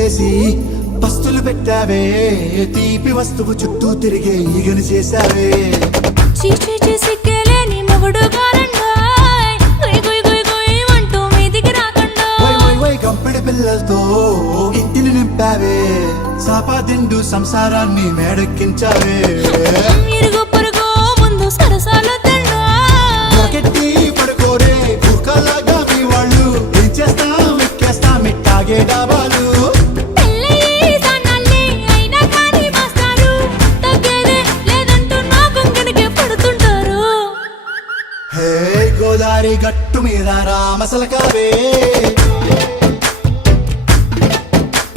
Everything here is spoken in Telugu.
పెట్టేసి పస్తులు పెట్టావే తీపి వస్తువు చుట్టూ తిరిగే ఈగను చేశావే చీచీ చేసి కేలేని మొగుడు గారండాయ్ గుయ్ గుయ్ గుయ్ గుయ్ అంటూ మీదికి రాకుండా వై గంపెడి పిల్లలతో ఇంటిని నింపావే సాపాదిండు సంసారాన్ని మేడెక్కించావే ఇరుగు పొరుగు ముందు సరసాలు తిన్నా రాకెట్టి పడుకోరే కుక్కలాగా మీ వాళ్ళు ఏం చేస్తాం ఎక్కేస్తాం ఇట్టాగే డాబాలు పెళ్ళయి సన్నాళ్ళే అయినా కానీ మాస్తారు తగ్గేదే లేదంటూ నా గుంగడికే పడుతుంటారు హే గోదారి గట్టు మీద రామసలకావే